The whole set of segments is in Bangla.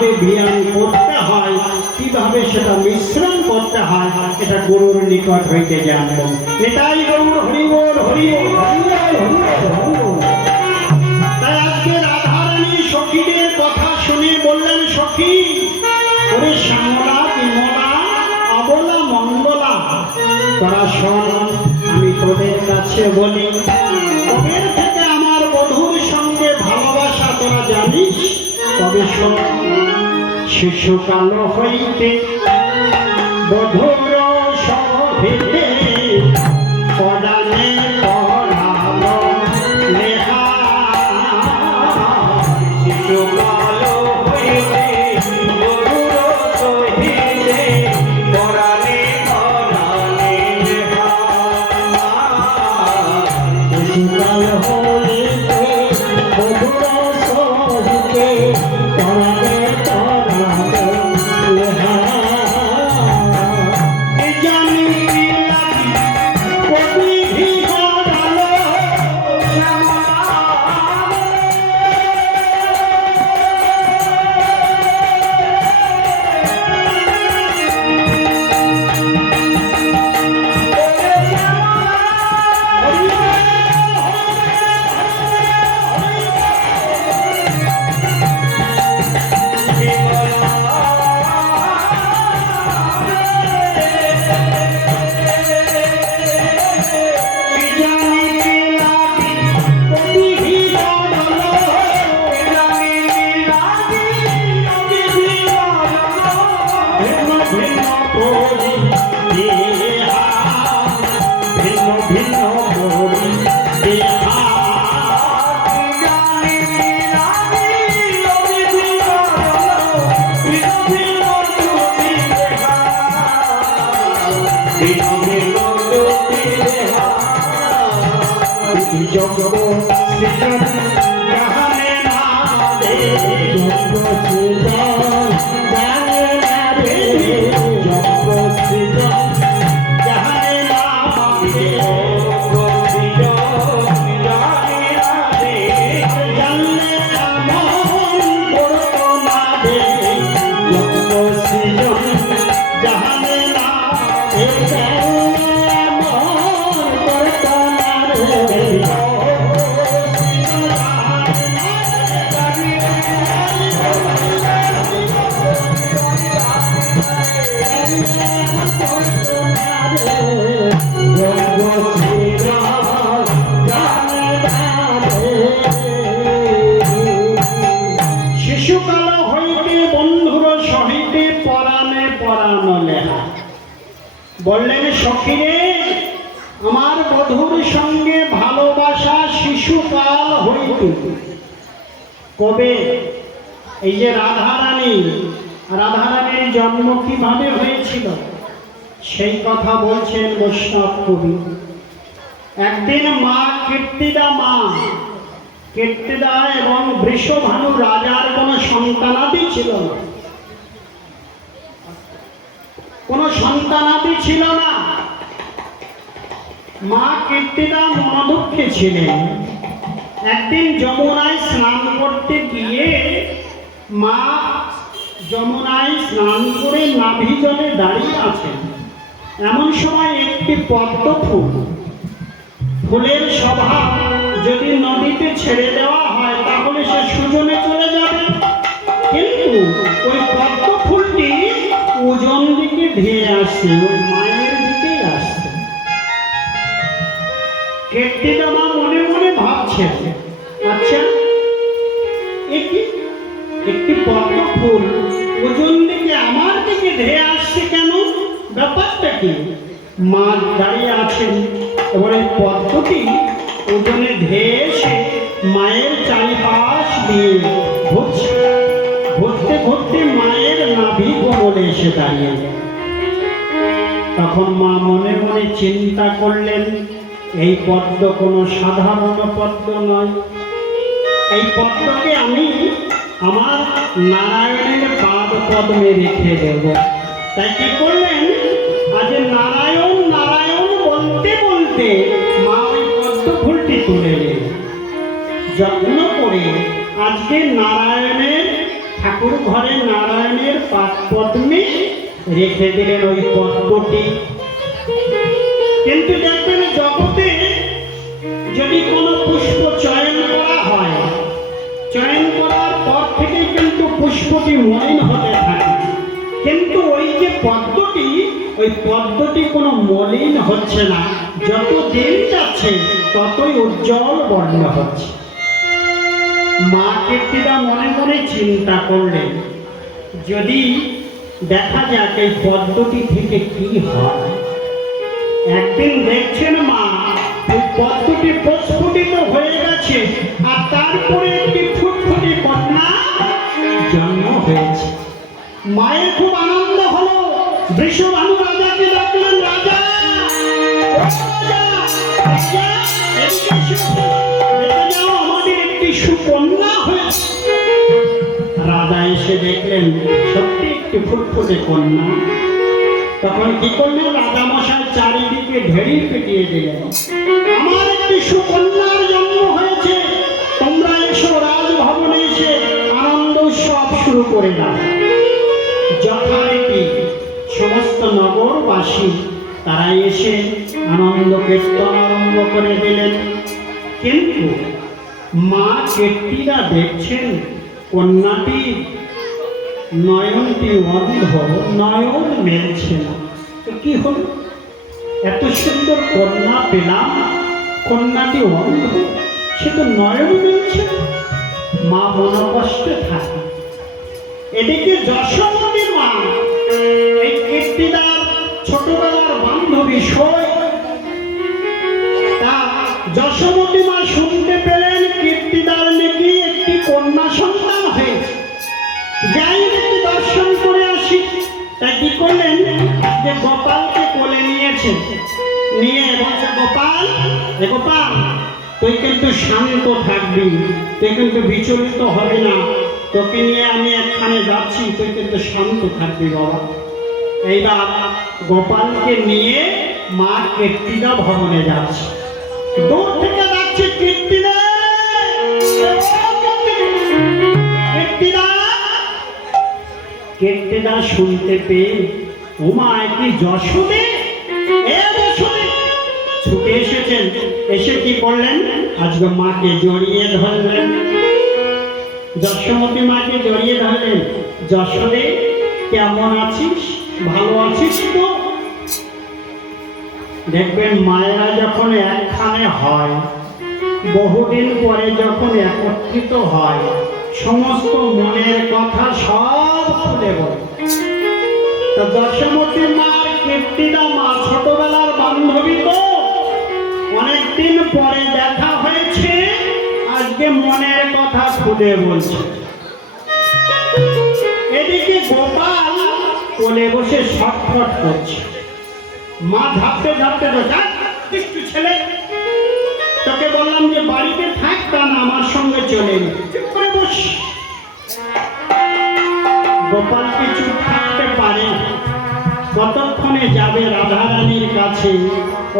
কিভাবে ব্যায়াম করতে হয়, কিভাবে সেটা মিশ্রণ করতে হয়, এটা গুরুর নিকট হইতে জানব। নিতাই গৌর হরি বল, হরি বল, হরি বল, হরি বল, হরি বল। তাই আজকে রাধারানী সখীদের কথা শুনে বললেন, সখী ওরে শ্যামলা বিমলা অবলা মঙ্গলা, তোরা শোন, আমি তোদের কাছে বলি, তোদের থেকে আমার বধূর সঙ্গে ভালোবাসা তোরা জানিস? তবে শোন, শিশুকাল হইতে বধূর সহিতে পদানে পড়ালো লেখা, শিশুকাল হইতে বধূর সহিতে পদানে পড়ালে লেখা, শিশুকাল হইতে বধূর সহিতে পদানে পড়ালে লেখা। বললেন, সখীরে আমার বধূর সঙ্গে ভালোবাসা শিশুকাল হইতে। কবে? এই যে রাধারানীর জন্ম কিভাবে হয়েছিল সেই কথা বলছেন বৈষ্ণব কবি। একদিন কীর্তিদা এবং বৃষভানু রাজার কোনো সন্তানাদি ছিল না, কোনো সন্তানাদি ছিল না। মা কীর্তিদা মনোদুঃখে ছিলেন। একদিন যমুনায় স্নান করতে গিয়ে মা যমুনায় স্নান করে নাভি জলে দাঁড়িয়ে আছেন। এমন সময় একটি পদ্ম ফুলের স্বভাব, যদি নদীতে ছেড়ে দেওয়া হয় তাহলে সে সুজনে চলে যাবে, কিন্তু ওই পদ্ম ফুলটি ওজন দিকে ধেয়ে আসছে, ওই মায়ের দিকেই আসছে। কীর্তিদা মা মনে মনে ভাবছেন, আচ্ছা একটি পদ্ম ফুল ওজন দিকে আমার দিকে ধেয়ে আসছে কেন, ব্যাপারটা কি? মা দাঁড়িয়ে আছেন, এবার এই পদ্মটি ওজনে ধেয়ে এসে মায়ের চারিপাশ দিয়ে ঘুরতে ঘুরতে মায়ের নাভি কোমরে এসে দাঁড়িয়ে। তখন মা মনে মনে চিন্তা করলেন, এই পদ্ম কোনো সাধারণ পদ্ম নয়, এই পদ্মকে আমি আমার নারায়ণের পাদ পদ্মে রেখে দেব। তাই কি করলেন, আজ নারায়ণ নারায়ণ বলতে বলতে মা ওই পদ্ম ফুলটি তুলে নিলেন। যত্ন করে আজকে নারায়ণের ঠাকুর ঘরে নারায়ণের পাদ পদ্মে রেখে দিলেন ওই পদ্মটি। কিন্তু দেখবেন জগতে যদি কোনো পুষ্প চয়ন করা হয়, চয়ন করার পর থেকে কিন্তু পুষ্পটি মলিন হতে থাকে, কিন্তু ওই যে পদ্মটি, ওই পদ্মটি কোনো মলিন হচ্ছে না, যত দিন যাচ্ছে ততই উজ্জ্বল বর্ণ হচ্ছে। মা কীর্তিদা মনে মনে চিন্তা করলেন, যদি দেখা যাক এই পদ্মটি থেকে কি হয়। একদিন দেখছেন মা ওই পদ্মটি প্রস্ফুটিত হয়ে গেছে, আর তারপরে একটি ফুটফুটি কন্যা জন্ম হয়েছে। মায়ের খুব আনন্দ হলো। বৃষভানু রাজাকে ডাকলেন, রাজা আমাদের একটি সুকন্যা হয়েছে। রাজা এসে দেখলেন সত্যি একটি ফুটফুটে কন্যা। তখন কি করলেন, রাজামশাই চারিদিকে ঢেড়ি পিটিয়ে দিলেন, আমার একটি সুকন্যার জন্ম হয়েছে, তোমরা এসো রাজভবনে এসে আনন্দ উৎসব শুরু করে দাও। যথারীতি সমস্ত নগরবাসী তারা এসে আনন্দ কীর্তন আরম্ভ করে দিলেন। কিন্তু মা কীর্তিরা দেখছেন কন্যাটি নয়নটি অন্ধ, নয়ন মেলছে না। তো কি হলো, এত সুন্দর কন্যা পেলাম, কন্যাটি অন্ধ, সে তো নয়ন মেলছে না। মা মনোকষ্টে থাকে। এদিকে যশোমতী মা, এই কীর্তিদার ছোটবেলার বান্ধবী সই, তা যশোমতী মা শুনতে পেলেন কীর্তিদার নাকি একটি কন্যা সন্তান হয়েছে, যাই একটু দর্শন করে আসি। তাই কি করলেন, যে গোপালকে কোলে নিয়েছেন, নিয়ে বলছে, গোপাল, গোপাল তুই কিন্তু শান্ত থাকবি, তুই কিন্তু বিচলিত হবে না, তোকে নিয়ে আমি একখানে যাচ্ছি, তুই কিন্তু শান্ত থাকবি বাবা। এইবার গোপালকে নিয়ে মা কীর্তিদা ভবনে যাচ্ছে। দূর থেকে যাচ্ছে কীর্তিদা, কীর্তিদা। কীর্তিদা শুনতে পেয়ে, ওমা কি যশোদে, ছুটে এসেছেন। এসে কি করলেন, আজকে মাকে জড়িয়ে ধরলেন, যশোমতী মাকে জড়িয়ে ধরলেন। যশোদে কেমন আছিস, ভালো আছিস তো? দেখবেন মায়েরা যখন একখানে হয়, বহুদিন পরে যখন একত্রিত হয়, সমস্ত মনের কথা সব খুলে বলে। তো যশোমতী মার কীর্তিদা মা ছোটবেলার বান্ধবী, তো অনেকদিন পরে দেখা হয়েছে, আজকে মনের কথা খুলে বলছে। এদিকে গোপাল কোলে বসে ছটফট করছে। মা ঝাপতে ঝাপতে দুষ্টু ছেলে, তোকে বললাম যে বাড়িতে থাক, তা না আমার সঙ্গে চলে চুপ করে বস। গোপাল কি চুপ থাকতে পারে? কতক্ষণে যাবে রাধারানীর কাছে,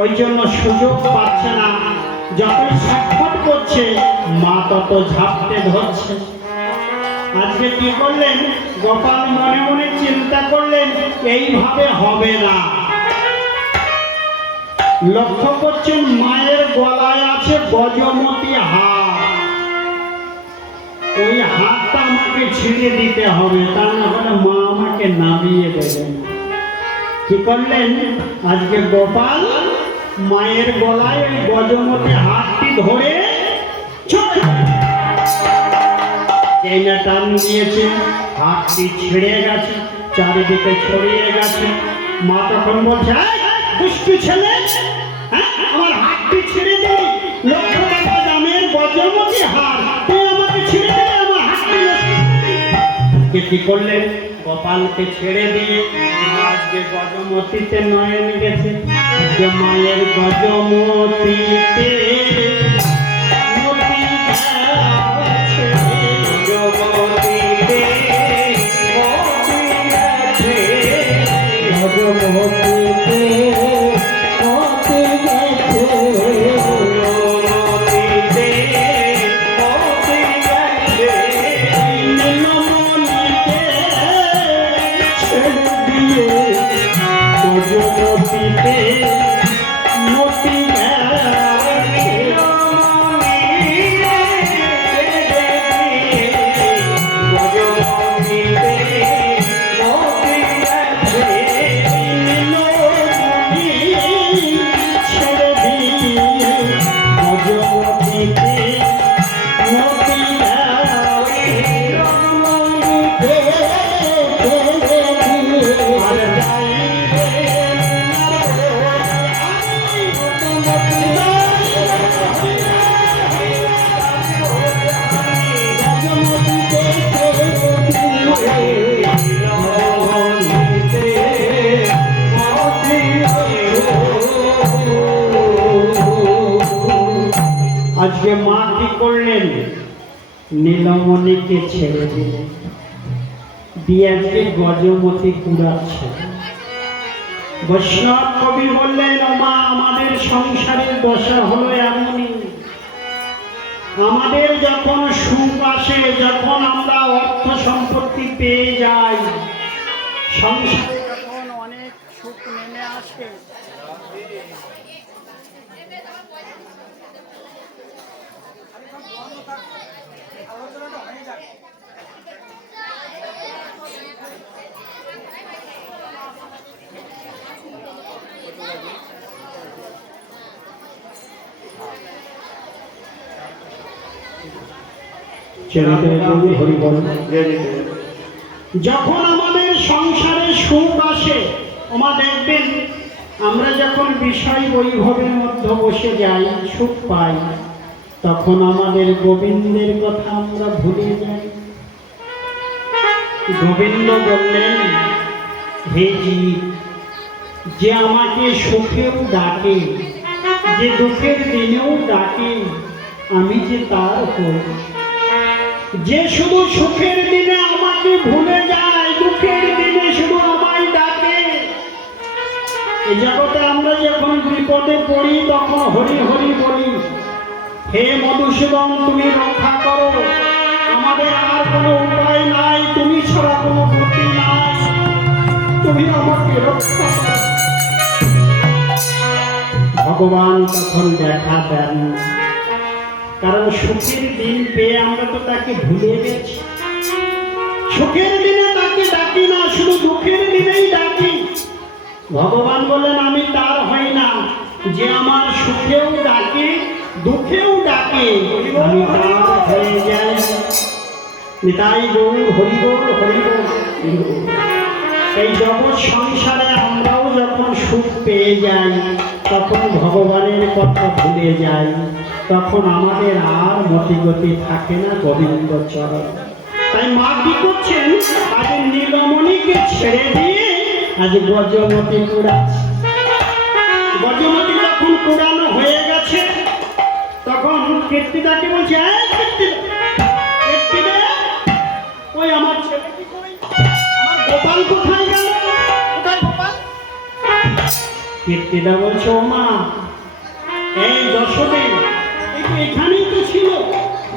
ওই জন্য সুযোগ পাচ্ছে না। যতই ছটফট করছে মা তত ঝাপতে ধরছে। আজকে কি করলেন, গোপাল মনে মনে চিন্তা করলেন, এইভাবে হবে না। লক্ষ্য করছেন মায়ের গলায় আছে গজমতি হাত, ওই হাতটা আমাকে ছিঁড়ে দিতে হবে, তা না হলে মা আমাকে নামিয়ে দেবেন। কি করলেন, আজকে গোপাল মায়ের গলায় ওই গজমতি হাতটি ধরে টান দিয়েছে, হাতটি ছিঁড়ে গেছে, চারিদিকে ছড়িয়ে গেছে। মা তখন বলছে, দুষ্টু ছেলে, আমার হাতটি ছিঁড়ে দিলি, লক্ষ টাকা দামের গজমতি হাত, তুই আমাকে ছিঁড়ে দিলে, আমার হাতটি। কি করলেন, গোপালকে ছেড়ে দিয়ে আজকে গজমতিতে নয়ন গেছে। মায়ের গজমতিতে নীলমণি করলেন, নীলমণিকে ছেড়ে দিলেন, দিয়ে আজকে গজমতি কুড়াচ্ছে। বৈষ্ণব কবি বললেন, ওমা আমাদের সংসারের দশা হলো এমনই, আমাদের যখন সুখ আসে, যখন আমরা অর্থ সম্পত্তি পেয়ে যাই, সংসারে যখন অনেক সুখ নেমে আসে, যখন আমাদের সংসারে সুখ আসে, ওমা দেখবেন আমরা যখন বিষয় বৈভবের মধ্যে বসে যাই, সুখ পাই, তখন আমাদের গোবিন্দের কথা আমরা ভুলে যাই। গোবিন্দ বললেন, হে জীব, যে আমাকে সুখেও ডাকে, যে দুঃখের দিনেও ডাকে, আমি যে তার হোক। যে শুধু সুখের দিনে আমাকে ভুলে যায়, দুঃখের দিনে শুধু আমায় ডাকে। এই জগতে আমরা যখন বিপদে পড়ি, তখন হরি হরি বলি, হে মধুসূদন তুমি রক্ষা করো, আমাদের আর কোনো উপায় নাই, তুমি ছাড়া কোনো গতি নাই, তুমি আমাকে রক্ষা করো। ভগবান তখন দেখা দেন, কারণ সুখের দিন পেয়ে আমরা তো তাকে ভুলে গেছি। সুখের দিনে তাকে ডাকি না, শুধু দুঃখের দিনেই ডাকি। ভগবান বলেন, আমি তার হই না, যে আমার সুখেও ডাকে, দুঃখেও ডাকে, আমি তার হয়ে যাই। নিতাই গৌর হরি বল, হরি বল। এই জগৎ সংসারে আমরাও যখন সুখ পেয়ে যাই, তখন ভগবানের কথা ভুলে যাই, তখন আমাদের আর মতিগতি থাকে না গোবিন্দ চরণ। তাই মা কি করছেন, আজ নীলমণিকে ছেড়ে দিয়ে আজ গজমতি কুড়াচ্ছে। গজমতি যখন কুড়ানো হয়ে গেছে, তখন কীর্তিদাকে বলছে, ওই আমার ছেলে কি কই, আমার গোপাল কোথায় গেল, কোথায় গোপাল? কীর্তিদা বলছে, ও মা, এই যশোদে এখানেই তো ছিল,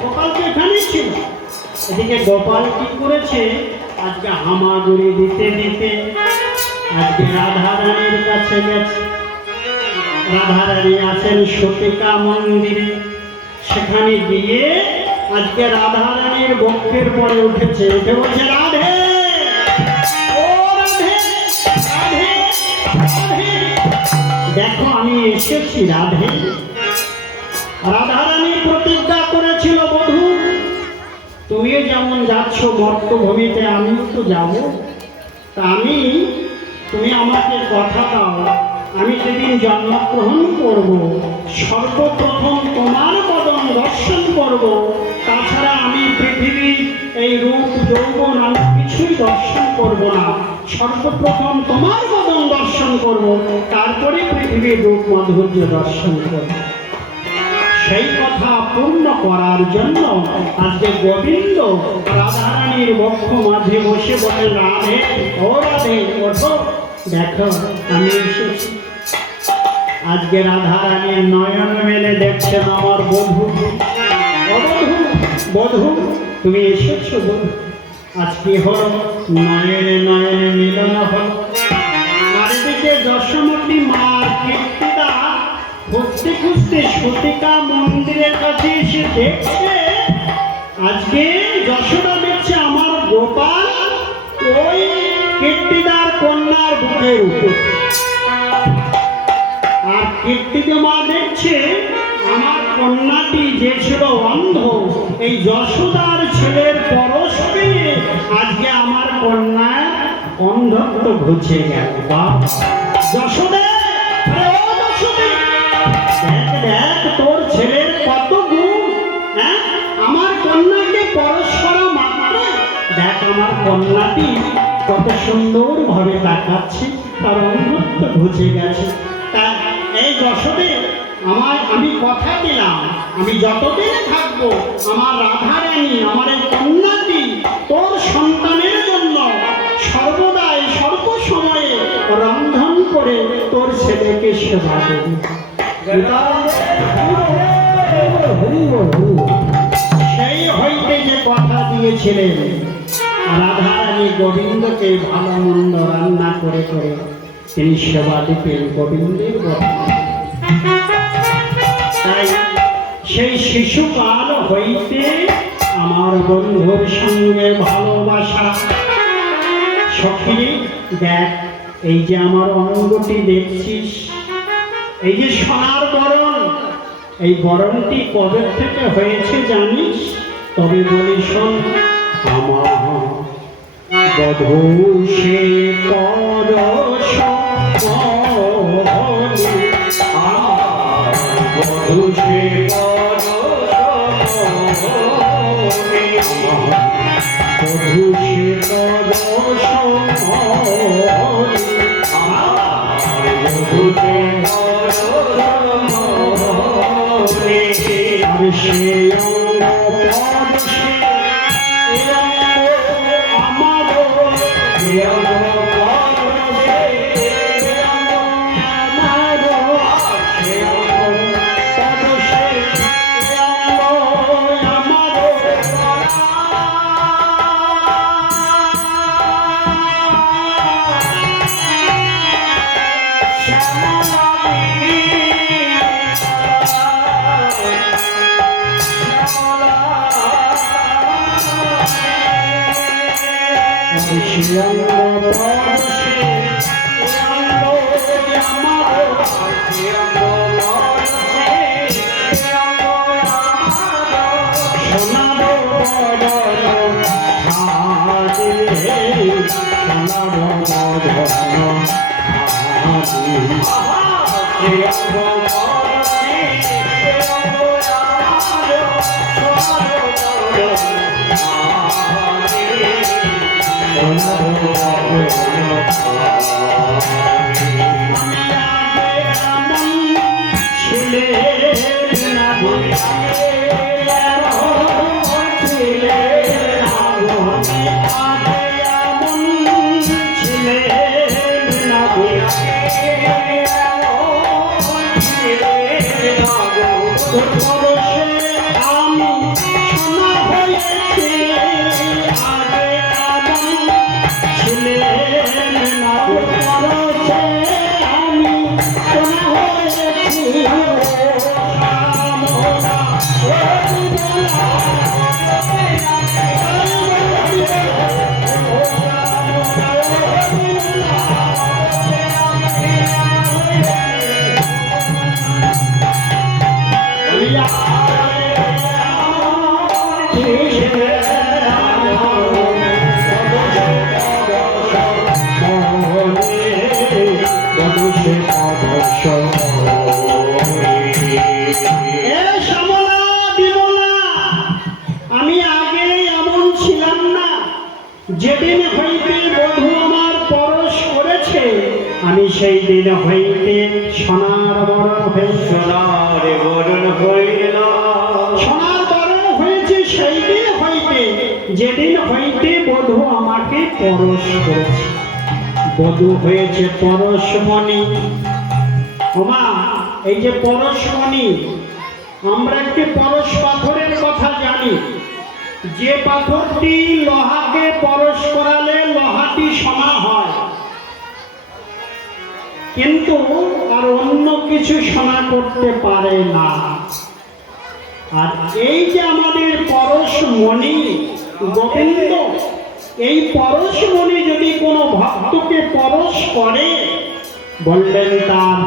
গোপাল তো এখানেই ছিল। এদিকে গোপাল কি করেছে, আজকে হামাগুড়ি দিতে দিতে আজকে রাধারানীর কাছে গেছে। রাধারানী আছেন সতিকা মন্দিরে, সেখানে গিয়ে আজকে রাধারানীর বক্ষের পরে উঠেছে, উঠে বলছে, রাধে, ও রাধে, রাধে, রাধে, দেখো আমি এসেছি রাধে। রাধারানী প্রতিজ্ঞা করেছিল, বধূ তুমিও যেমন যাচ্ছ মর্তভূমিতে, আমিও তো যাব। তা তুমি আমাকে কথা দাও, আমি যেদিন জন্মগ্রহণ করব, সর্বপ্রথম তোমার বদন দর্শন করব। তাছাড়া আমি পৃথিবী এই রূপ যৌবন আমি কিছুই দর্শন করব না, সর্বপ্রথম তোমার বদন দর্শন করব, তারপরে পৃথিবীর রূপ মাধুর্য দর্শন করব। সেই কথা পূর্ণ করার জন্য আজকে গোবিন্দ রাধারানীর বক্ষ মাঝে বসে বলে, রাধে, ও রাধে, ওঠো, দেখো আমি এসেছি। আজকে রাধারানীর নয়ন মেলে দেখছেন আমার বধূ। বধূ, বধূ তুমি এসেছো বধূ, আজকে হলো নয়নে নয়নে মিলন হল। চারিদিকে যশোমতী মার কীর্তিদা খুঁজতে খুঁজতে সতিকা মন্দিরের কাছে এসে দেখছে, আজকে যশোদা দেখছে আমার গোপাল ওই কীর্তিদার কন্যার বুকের উপর, আর কীর্তিদা মা দেখছে আমার কন্যাটি যে ছিল অন্ধ, এই যশোদার ছেলের পরশ পেয়ে আজকে আমার কন্যার অন্ধত্ব ঘুচে গেল। যশোদা, দেখ দেখ তোর ছেলের কত গুণ, হ্যাঁ, আমার কন্যাকে পরশ করা মাত্র দেখ আমার কন্যাটি কত সুন্দর ভাবে তাকাচ্ছে, তার অন্ধত্ব ঘুচে গেছে। তা এই যশোদে আমি কথা দিলাম আমি যতদিন থাকবো আমার রাধারানী আমার এই কন্যাটি তোর সন্তানের জন্য সর্বদাই সর্ব সময়ে রন্ধন করে তোর ছেলেকে সেবা দেবে। সেই হইতে যে কথা দিয়েছিলেন রাধারানী গোবিন্দকে ভালো মন্দ রান্না করে করে তিনি সেবা দিতেন গোবিন্দের কথা। তাই সেই শিশুকাল হইতে আমার বন্ধুর সঙ্গে ভালোবাসা। সখী দেখ এই যে আমার অঙ্গটি দেখছিস এই যে সোনার বরণ এই বরণটি কবে থেকে হয়েছে জানিস? তবে বলি শোন আমার বধূ সে পরশ বধূ সে বধূ সে পরশ বধূ সে যেদিন হইতে বধূ আমার পরশ করেছে আমি সেই দিন হইতে সোনার বরণ হয়েছে। সোনার বরণ হইল সোনার বরণ হয়েছে সেই দিন হইতে যেদিন হইতে বধূ আমাকে পরশ করেছে। বধূ হয়েছে পরশমণি। ওমা এই যে পরশমণি আমরা একটি পরশ পাথরের কথা জানি যে পাথরটি লোহাকে পরশ করালে লোহাটি সোনা হয় কিন্তু আর অন্য কিছু সোনা করতে পারে না। আর এই যে আমাদের পরশমণি গোবিন্দ এই পরশমণি যদি কোনো ভক্তকে পরশ করে বললেন তার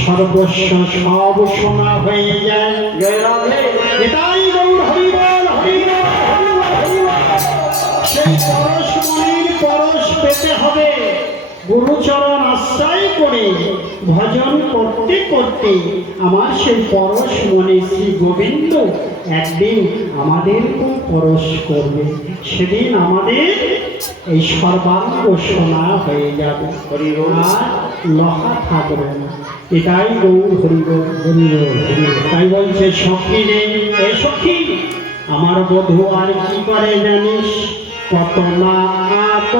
সর্বস্ব সব সোনা হয়ে যায়। এটাই গৌর হরিবল হরিবল হরিবল। সেই পরশমণির পরশ পেতে হবে গুরুচরণ আশ্রয় করে ভজন করতে করতে আমার সেই পরশ মনে শ্রী গোবিন্দ একদিন আমাদেরকেও পরশ করবে। সেদিন আমাদের এই সর্বাঙ্গ সোনা হয়ে যাবে, আর লহা থাকবে না। এটাই গৌর হরিগৌর হরিগৌর হরিগৌর। তাই বলছে সখী রে এ সখী, আমার বধূ আর কি করে জানিস, কত না কত